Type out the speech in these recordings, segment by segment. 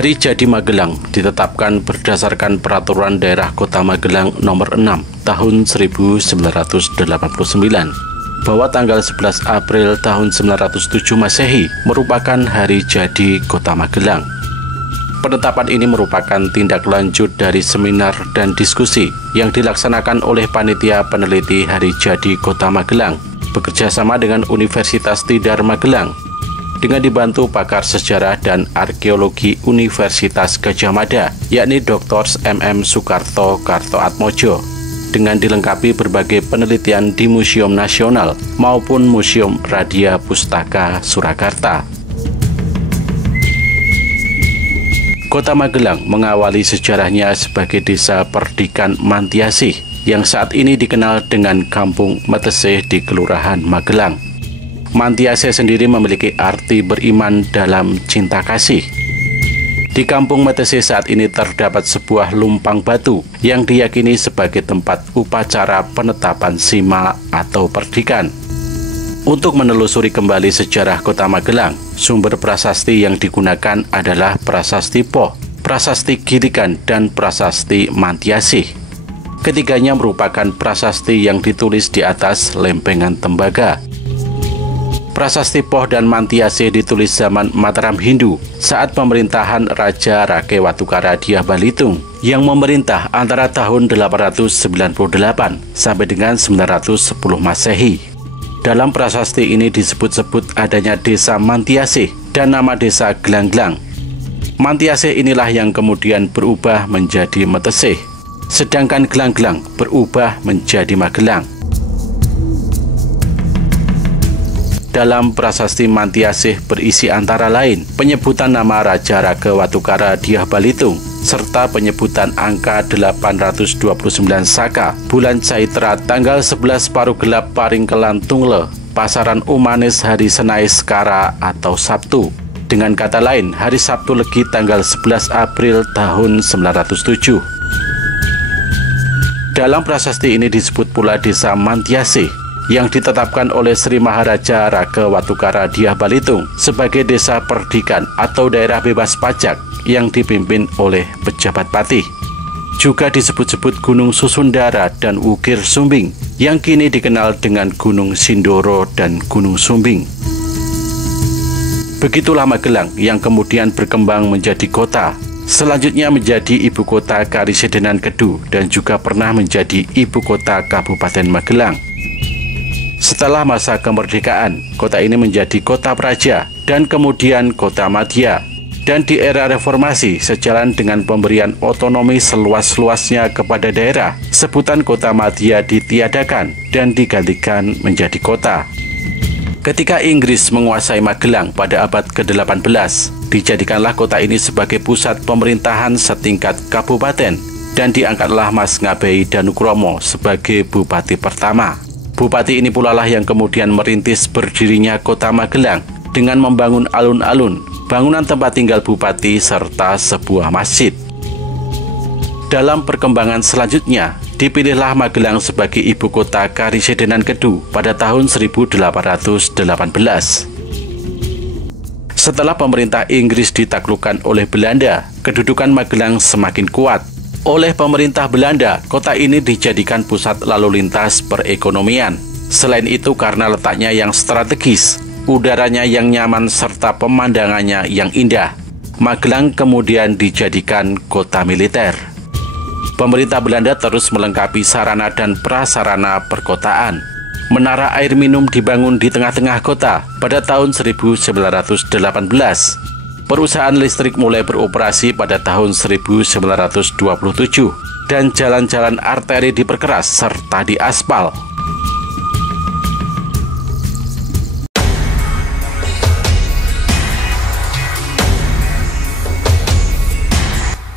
Hari Jadi Magelang ditetapkan berdasarkan Peraturan Daerah Kota Magelang Nomor 6 Tahun 1989 bahwa tanggal 11 April tahun 907 Masehi merupakan Hari Jadi Kota Magelang. Penetapan ini merupakan tindak lanjut dari seminar dan diskusi yang dilaksanakan oleh Panitia Peneliti Hari Jadi Kota Magelang bekerjasama dengan Universitas Tidar Magelang dengan dibantu pakar sejarah dan arkeologi Universitas Gadjah Mada, yakni Dr. MM Soekarto Kartoatmojo, dengan dilengkapi berbagai penelitian di Museum Nasional maupun Museum Radia Pustaka Surakarta. Kota Magelang mengawali sejarahnya sebagai desa perdikan Mantiasih yang saat ini dikenal dengan Kampung Metesih di Kelurahan Magelang. Mantiasih sendiri memiliki arti beriman dalam cinta kasih. Di Kampung Metesih saat ini terdapat sebuah lumpang batu yang diyakini sebagai tempat upacara penetapan sima atau perdikan. Untuk menelusuri kembali sejarah Kota Magelang, sumber prasasti yang digunakan adalah Prasasti Poh, Prasasti Girikan, dan Prasasti Mantiasih. Ketiganya merupakan prasasti yang ditulis di atas lempengan tembaga. Prasasti Poh dan Mantiasih ditulis zaman Mataram Hindu saat pemerintahan Raja Rake Watukara Dyah Balitung yang memerintah antara tahun 898 sampai dengan 910 Masehi. Dalam prasasti ini disebut-sebut adanya desa Mantiasih dan nama desa Glanglang. Mantiasih inilah yang kemudian berubah menjadi Metesih, sedangkan Glanglang berubah menjadi Magelang. Dalam prasasti Mantiasih berisi antara lain penyebutan nama Raja Rake Watukara Dyah Balitung serta penyebutan angka 829 Saka, bulan Caitra, tanggal 11 Parugelap Paringkelan Tungle, Pasaran Umanis hari Senai Skara atau Sabtu. Dengan kata lain, hari Sabtu Legi tanggal 11 April tahun 907. Dalam prasasti ini disebut pula desa Mantiasih yang ditetapkan oleh Sri Maharaja Rake Watukara Dyah Balitung sebagai desa perdikan atau daerah bebas pajak yang dipimpin oleh pejabat patih. Juga disebut-sebut Gunung Susundara dan Wukir Sumbing yang kini dikenal dengan Gunung Sindoro dan Gunung Sumbing. Begitulah Magelang yang kemudian berkembang menjadi kota, selanjutnya menjadi ibu kota Karisidenan Kedu dan juga pernah menjadi ibu kota Kabupaten Magelang. Setelah masa kemerdekaan, kota ini menjadi kota praja dan kemudian kota madya. Dan di era reformasi, sejalan dengan pemberian otonomi seluas-luasnya kepada daerah, sebutan kota madya ditiadakan dan digantikan menjadi kota. Ketika Inggris menguasai Magelang pada abad ke-18, dijadikanlah kota ini sebagai pusat pemerintahan setingkat kabupaten dan diangkatlah Mas Ngabei Danukromo sebagai bupati pertama. Bupati ini pula lah yang kemudian merintis berdirinya Kota Magelang dengan membangun alun-alun, bangunan tempat tinggal bupati, serta sebuah masjid. Dalam perkembangan selanjutnya, dipilihlah Magelang sebagai ibu kota Karisidenan Kedu pada tahun 1818. Setelah pemerintah Inggris ditaklukkan oleh Belanda, kedudukan Magelang semakin kuat. Oleh pemerintah Belanda, kota ini dijadikan pusat lalu lintas perekonomian. Selain itu, karena letaknya yang strategis, udaranya yang nyaman, serta pemandangannya yang indah, Magelang kemudian dijadikan kota militer. Pemerintah Belanda terus melengkapi sarana dan prasarana perkotaan. Menara air minum dibangun di tengah-tengah kota pada tahun 1918. Perusahaan listrik mulai beroperasi pada tahun 1927 dan jalan-jalan arteri diperkeras serta diaspal.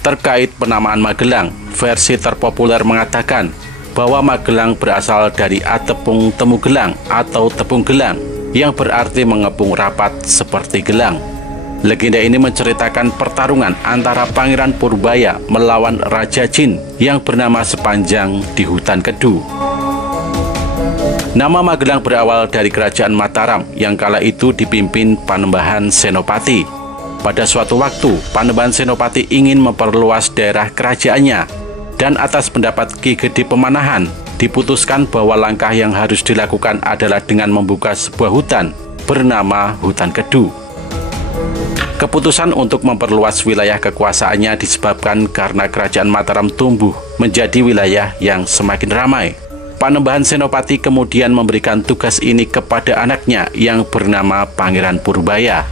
Terkait penamaan Magelang, versi terpopuler mengatakan bahwa Magelang berasal dari Atepung Temu Gelang atau Tepung Gelang yang berarti mengepung rapat seperti gelang. Legenda ini menceritakan pertarungan antara Pangeran Purbaya melawan Raja Jin yang bernama Sepanjang di hutan Kedu. Nama Magelang berawal dari Kerajaan Mataram yang kala itu dipimpin Panembahan Senopati. pada suatu waktu Panembahan Senopati ingin memperluas daerah kerajaannya, dan atas pendapat Ki Gede Pemanahan diputuskan bahwa langkah yang harus dilakukan adalah dengan membuka sebuah hutan bernama Hutan Kedu. Keputusan untuk memperluas wilayah kekuasaannya disebabkan karena Kerajaan Mataram tumbuh menjadi wilayah yang semakin ramai. Panembahan Senopati kemudian memberikan tugas ini kepada anaknya yang bernama Pangeran Purbaya.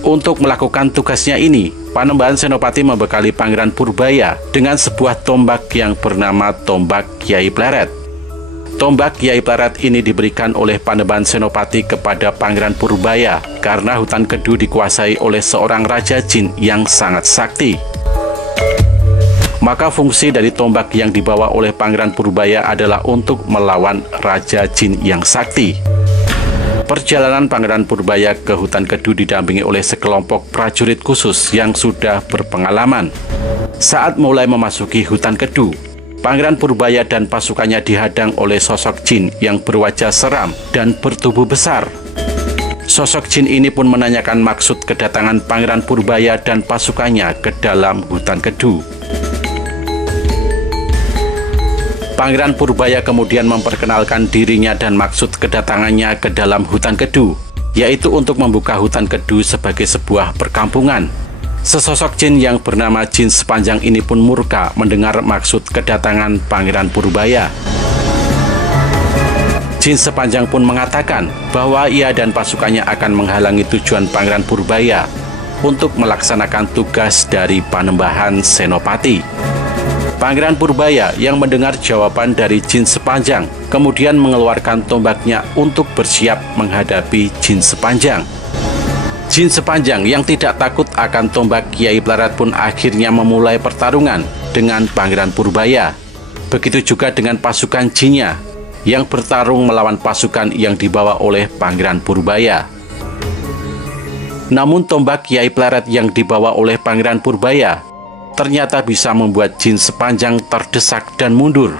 Untuk melakukan tugasnya ini, Panembahan Senopati membekali Pangeran Purbaya dengan sebuah tombak yang bernama Tombak Kyai Pleret. Tombak Kyai Pleret ini diberikan oleh Panembahan Senopati kepada Pangeran Purbaya karena Hutan Kedu dikuasai oleh seorang Raja Jin yang sangat sakti. Maka fungsi dari tombak yang dibawa oleh Pangeran Purbaya adalah untuk melawan Raja Jin yang sakti. Perjalanan Pangeran Purbaya ke Hutan Kedu didampingi oleh sekelompok prajurit khusus yang sudah berpengalaman. Saat mulai memasuki Hutan Kedu, Pangeran Purbaya dan pasukannya dihadang oleh sosok jin yang berwajah seram dan bertubuh besar. Sosok jin ini pun menanyakan maksud kedatangan Pangeran Purbaya dan pasukannya ke dalam Hutan Kedu. Pangeran Purbaya kemudian memperkenalkan dirinya dan maksud kedatangannya ke dalam Hutan Kedu, yaitu untuk membuka Hutan Kedu sebagai sebuah perkampungan. Sesosok jin yang bernama Jin Sepanjang ini pun murka mendengar maksud kedatangan Pangeran Purbaya. Jin Sepanjang pun mengatakan bahwa ia dan pasukannya akan menghalangi tujuan Pangeran Purbaya untuk melaksanakan tugas dari Panembahan Senopati. Pangeran Purbaya yang mendengar jawaban dari Jin Sepanjang kemudian mengeluarkan tombaknya untuk bersiap menghadapi Jin Sepanjang. Jin Sepanjang yang tidak takut akan tombak Kyai Pleret pun akhirnya memulai pertarungan dengan Pangeran Purbaya. Begitu juga dengan pasukan jinnya yang bertarung melawan pasukan yang dibawa oleh Pangeran Purbaya. Namun tombak Kyai Pleret yang dibawa oleh Pangeran Purbaya ternyata bisa membuat Jin Sepanjang terdesak dan mundur.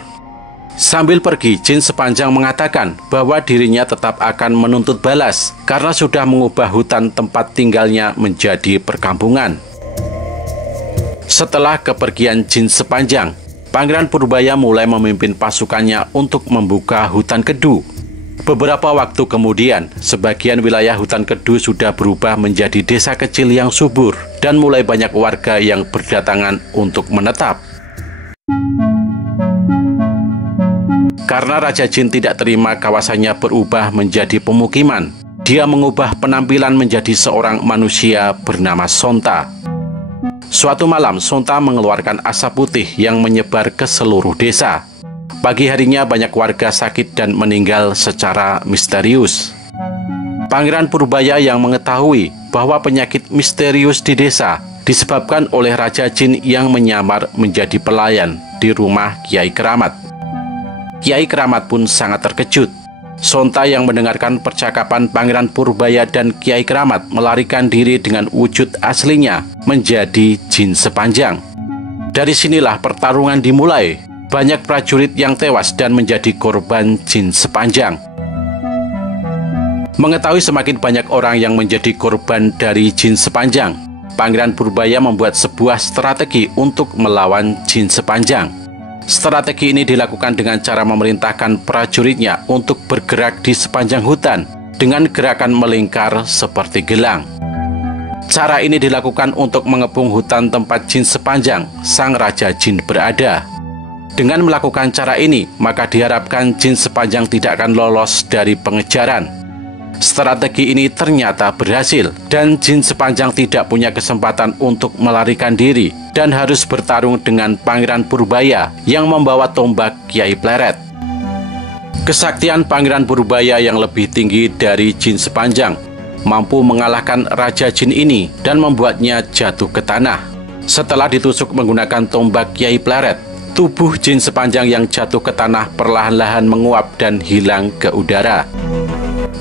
Sambil pergi, Jin Sepanjang mengatakan bahwa dirinya tetap akan menuntut balas karena sudah mengubah hutan tempat tinggalnya menjadi perkampungan. Setelah kepergian Jin Sepanjang, Pangeran Purbaya mulai memimpin pasukannya untuk membuka Hutan Kedu. Beberapa waktu kemudian, sebagian wilayah Hutan Kedu sudah berubah menjadi desa kecil yang subur dan mulai banyak warga yang berdatangan untuk menetap. Karena Raja Jin tidak terima kawasannya berubah menjadi pemukiman, dia mengubah penampilan menjadi seorang manusia bernama Sonta. Suatu malam, Sonta mengeluarkan asap putih yang menyebar ke seluruh desa. Pagi harinya banyak warga sakit dan meninggal secara misterius. Pangeran Purbaya yang mengetahui bahwa penyakit misterius di desa disebabkan oleh Raja Jin yang menyamar menjadi pelayan di rumah Kiai Keramat. Kiai Keramat pun sangat terkejut. Sonta yang mendengarkan percakapan Pangeran Purbaya dan Kiai Keramat melarikan diri dengan wujud aslinya menjadi Jin Sepanjang. Dari sinilah pertarungan dimulai. Banyak prajurit yang tewas dan menjadi korban Jin Sepanjang. Mengetahui semakin banyak orang yang menjadi korban dari Jin Sepanjang, Pangeran Purbaya membuat sebuah strategi untuk melawan Jin Sepanjang. Strategi ini dilakukan dengan cara memerintahkan prajuritnya untuk bergerak di sepanjang hutan dengan gerakan melingkar seperti gelang. Cara ini dilakukan untuk mengepung hutan tempat Jin Sepanjang, sang Raja Jin, berada. Dengan melakukan cara ini, maka diharapkan Jin Sepanjang tidak akan lolos dari pengejaran. Strategi ini ternyata berhasil, dan Jin Sepanjang tidak punya kesempatan untuk melarikan diri dan harus bertarung dengan Pangeran Purbaya yang membawa tombak Kyai Pleret. Kesaktian Pangeran Purbaya yang lebih tinggi dari Jin Sepanjang mampu mengalahkan Raja Jin ini dan membuatnya jatuh ke tanah. Setelah ditusuk menggunakan tombak Kyai Pleret, tubuh Jin Sepanjang yang jatuh ke tanah perlahan-lahan menguap dan hilang ke udara.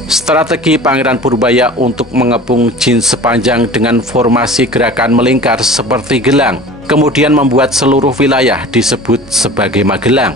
Strategi Pangeran Purbaya untuk mengepung Jin Sepanjang dengan formasi gerakan melingkar seperti gelang, kemudian membuat seluruh wilayah disebut sebagai Magelang.